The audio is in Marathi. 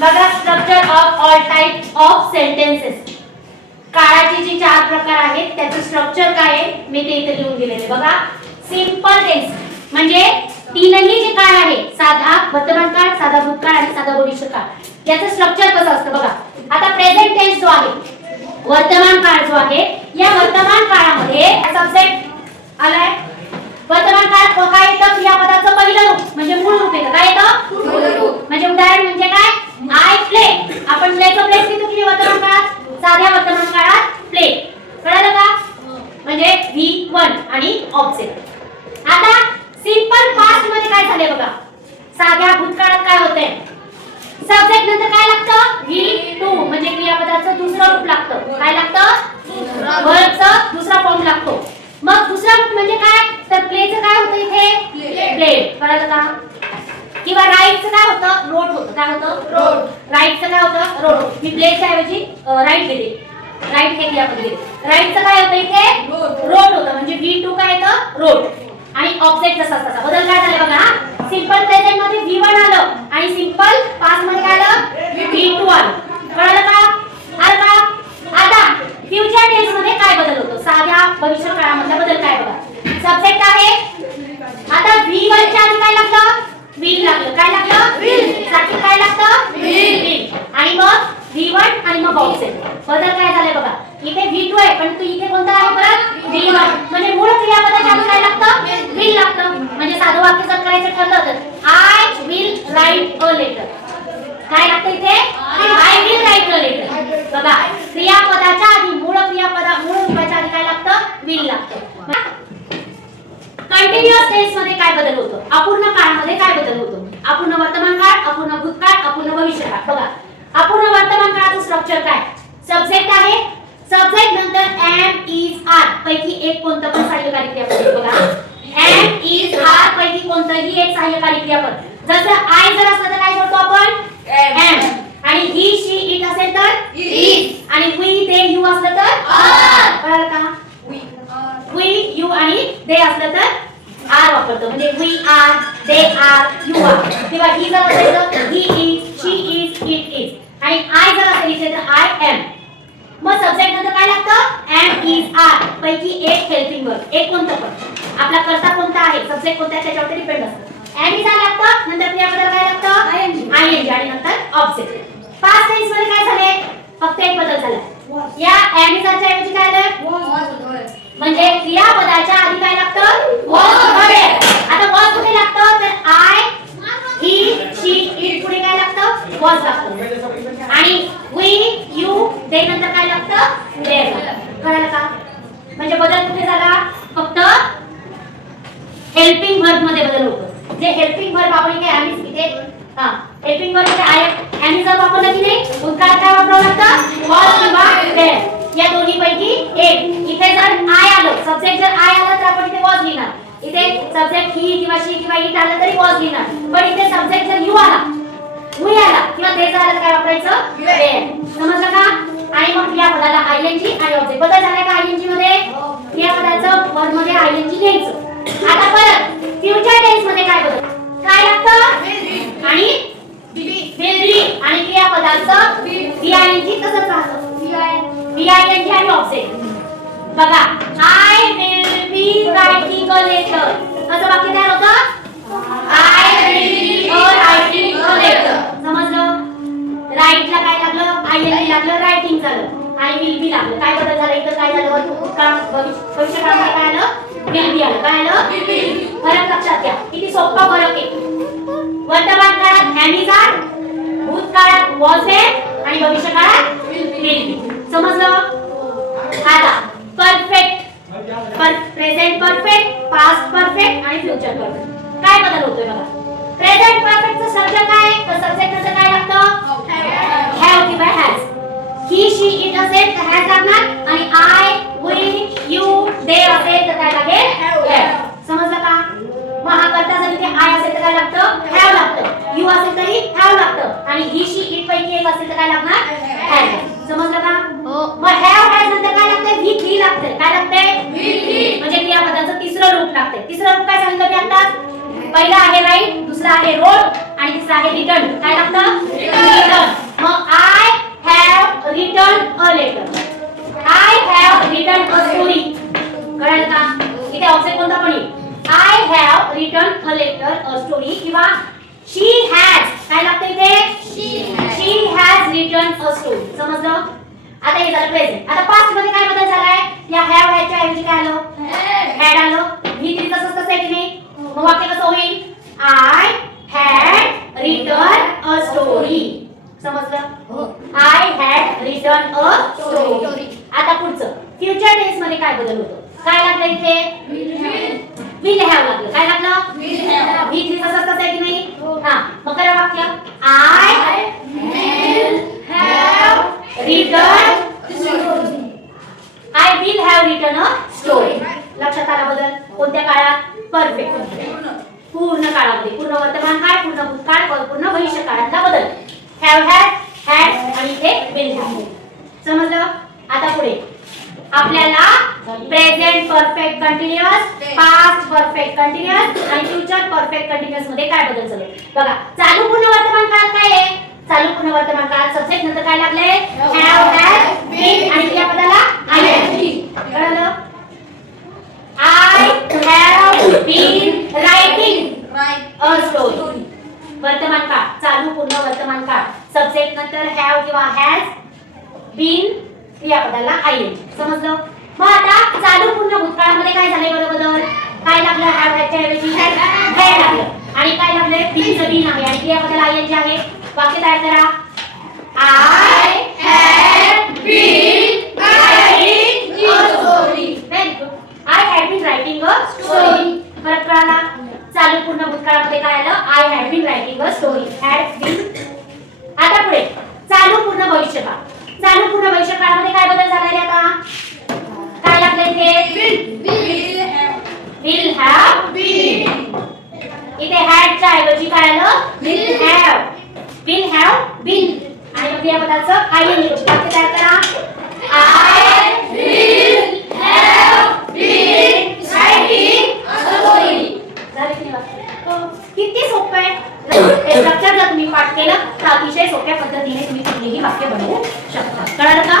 बघा structure of all types of sentences. काळाचे जे 4 प्रकार आहेत त्याचं स्ट्रक्चर काय आहे मी ते इथे लिहून दिलेले बघा. सिंपल टेन्स म्हणजे तीनही जे काळ आहे साधा वर्तमान काळ, साधा भूतकाळ आणि साधा भविष्य काळ याचं स्ट्रक्चर कसं असतं बघा. आता प्रेझेंट टेन्स जो आहे वर्तमान काळ जो आहे या वर्तमान काळामध्ये सब्जेक्ट आलाय. वर्तमान काळात काय येतं क्रियापदाचं पहिलं रूप म्हणजे मूळ रूप येतं. काय येतं मूळ रूप म्हणजे उदाहरण म्हणजे काय आय प्ले. आपण प्लेचं प्लेस किती केली वर्तमान काळात साध्या वर्तमान काळात प्ले. कळलं का म्हणजे V1 आणि ऑब्जेक्ट. आता सिंपल पास्ट मध्ये काय झाले बघा. साध्या भूतकाळात काय होते सब्जेक्ट नंतर काय लागतं V2 म्हणजे क्रियापदाचं दुसरं रूप लागतं. काय लागतं वर्बचं दुसरा फॉर्म लागतो. मग दुसरा रूप म्हणजे काय तर प्लेचं काय होतं इथे प्ले. कळलं का किंवा राईटचं काय होतं रोड होतं. काय होतं रोड. राईटचं काय होतं रोड. मी प्लेच्या ऐवजी राईट लिहिले. राईट हे क्रियापद लिहिले. राईटचं काय होतं इथे रोड होतं म्हणजे V2 काय येतं रोड. आणि ऑब्जेक्ट जसा तसा बदल काय झाले बघा. सिंपल प्रेझेंट मध्ये V1 आलं आणि सिंपल पास्ट मध्ये काय आलं V2 आलं. कळलं का आलं का. आता फ्युचर टेन्स मध्ये काय बदल होतो साध्या भविष्य काळामधला बदल काय बघा. सब्जेक्ट आहे आता V1 च्या आधी काय लागलं विल लागलं. काय लागलं विल. साठी काय लागतं विल. आणि मग V1 आणि मग ऑब्जेक्ट बदल काय झाले बघा. इथे V2 आहे पण तू इथे कोणता आहे परत V1 म्हणजे मूळ क्रियापदाच्या आधी काय लागतं विल लागतं. म्हणजे साधं वाक्य जर करायचं ठरलं तर I will write a letter. काय लागतं इथे I will write a letter. बघा क्रियापदाच्या आधी मूळ रूपाच्या आधी काय लागतं विल लागतं. कंटिन्युअस टेन्स मध्ये काय बदल होतो अपूर्ण काळामध्ये काय बदल होतो. अपूर्ण वर्तमान काळ, अपूर्ण भूतकाळ, अपूर्ण भविष्य काळ. बघा अपूर्ण वर्तमान काळाचं स्ट्रक्चर काय सब्जेक्ट आहे. सब्जेक्ट नंतर एम इज आर पैकी एक कोणतं पण सहाय्यकारी क्रियापद बघा. एम इज आर पैकी कोणतंही एक सहाय्यकारी क्रियापद. जसं आय जर असलं तर काय जोडतो आपण एम. आणि ही शी इट असेल तर इज. आणि वी दे यू असलं तर आर. कळलं का वी यू आणि दे असलं तर आर वापरतो. म्हणजे we are they are you are. किंवा ही जर असेल तर he is she is it is. आणि आय जर असेल इथे तर आय एम. मग सब्जेक्ट नंतर काय लागतं एम इज आर पैकी एक हेल्पिंग वर्ब. एक कोणतं पण आपला कर्ता कोणता आहे सब्जेक्ट कोणता आहे त्याच्यावर डिपेंड असतं. एम इज आर लागतं नंतर क्रियापदाला काय लागतं आयएनजी आणि नंतर ऑब्जेक्ट. पास्ट टेन्स मध्ये काय झाले फक्त एक बदल झाला. या एम इज आर च्या ऐवजी काय आलं म्हणजे क्रियापदाच्या आधी काय लागतं वॉज. आता वॉज कुठे लागतं तर आय ही शी इट पुढे काय लागतं वॉज लागतं. आणि वी यू दे नंतर काय लागतं देअर. कळलं का म्हणजे बदल कुठे झाला फक्त हेल्पिंग वर्ब मध्ये बदल होतो. जे हेल्पिंग वर्ब आपण इथे आम्ही इथे हेल्पिंग वर्ब मध्ये आय एम जर वापरलं की नाही भूतकाळात काय वापरावं लागतं वॉज किंवा देअर या दोन्ही पैकी एक. इथे जर आय आलं सब्जेक्ट जर आय आलं तर आपण इथे वॉज लिहिणार. इथे सब्जेक्ट ही किंवा शी किंवा इट आलं तरी वॉज लिहिणार. पण इथे सब्जेक्ट जर यू आला वी आला किंवा दे आलं तर काय वापरायचं देअर. समजलं का. आणि मग क्रियापदाला आयएनजी आणि ऑब्जेक्ट. बदल झाला का आयएनजी मध्ये क्रियापदाचं वर्ब मध्ये आयएनजी घ्यायचं. आता परत फ्युचर टेन्स मध्ये काय बदल काय लागतं आणि विल बी आणि क्रियापदाचं VING तसंच राहतं VING आणि ऑब्जेक्ट. बघा I will be writing a letter कसं वाक्य तयार होतं I will be writing a letter. समजलं. राईटला काय लागलं आयएनजी लागलं रायटिंग झालं आणि विल बी लागलं. काय बदल झाला इथं काय झालं भविष्य काळामध्ये काय आलं विल बी आलं. काय आलं विल बी. फरक लक्षात घ्या किती सोपा फरक आहे. वर्तमान काळात एम इज आर भूतकाळात वॉज एम आणि भविष्य काळात विल बी. समजलं. आता perfect present perfect past perfect आणि फ्युचर परफेक्ट काय बदल होतोय बघा. प्रेझेंट परफेक्टचं सब्जेक्ट काय तर सब्जेक्ट नंतर काय लागतं हॅव किंवा हॅज. ही शी इट असेल तर हॅज लागणार आणि आय वी यू दे असेल तर काय लागेल हॅव. समजलं का. मग हा करता जर इथे आय असेल तर काय लागतं हॅव लागतं. यू असेल तरी हॅव लागतं आणि ही शी इट पैकी एक असेल तर काय लागणार हॅज. समजलं का. मग हॅव हॅज नंतर काय लागतंय विल बी लागतंय. काय लागतंय विल बी म्हणजे क्रियापदाचं तिसरं रूप लागतंय. तिसरं रूप काय सांगितलं मी आता पहिला आहे राईट दुसरा आहे रोड आणि तिसरा आहे रिटर्न. काय लागतं रिटर्न. written a story. समजलं? आता हे झालं प्रेझेंट. आता पास्ट मध्ये काय बदल झालाय? या हॅव हॅडच्या ऐवजी काय आलं? हॅड आलं. V3 तसंच तसं आहे की नाही? मग वाक्य कसं होईल? I had written a story. समजलं? I had written a story. आता पुढचं फ्युचर टेन्स मध्ये काय बदल होतो? काय लागलं इथे? विल हॅव लागलं. काय लागलं? V3 तसंच तसं आहे की नाही? हां, मग करा वाक्य. I will have written a story. लक्षात आला बदल? कोणत्या काळात? परफेक्ट. पूर्ण काळामध्ये. पूर्ण वर्तमान काळ, पूर्ण भूतकाळ, पूर्ण भविष्य काळातला बदल. have had आणि हे will have. समजलं? आता पुढे आपल्याला present perfect continuous, past perfect continuous आणि फ्युचर परफेक्ट कंटिन्युअस मध्ये काय बदल झाले बघा. चालू पूर्ण वर्तमान काळात काय आहे? चालू पूर्ण वर्तमान काळात सब्जेक्ट नंतर काय लागले? have had been आणि क्रियापदाला ing. कळलं? I have been writing a story. वर्तमान काळ, चालू पूर्ण वर्तमान काळ, सब्जेक्ट नंतर have किंवा has been क्रियापदाला ing. समजलं? मग आता चालू पूर्ण भूतकाळामध्ये काय झाले बरोबर? काय लागलं? have had च्या ऐवजी had लागलं. आणि काय लागले? been चं been आहे आणि क्रियापदाला ing आहे. वाक्य तयार करा. I had been writing a story. Very good. I had been writing a story. फरक कळाला? चालू पूर्ण भूतकाळामध्ये काय आलं? I had been writing a story. Had been. आता पुढे चालू पूर्ण भविष्यकाळ. चालू पूर्ण भविष्यकाळामध्ये काय बदल झाले आता? काय लागले ते? will have been. इथे had च्या ऐवजी काय आलं? will have. will have been आणि मग क्रियापदाचं ing. वाक्य तयार करा. I will have been writing a story. झाले की नाही वाक्य? किती सोपं आहे. हे स्ट्रक्चर जर तुम्ही पाठ केलं तर अतिशय सोप्या पद्धतीने तुम्ही कुठलीही वाक्य बनवू शकता. कळलं का?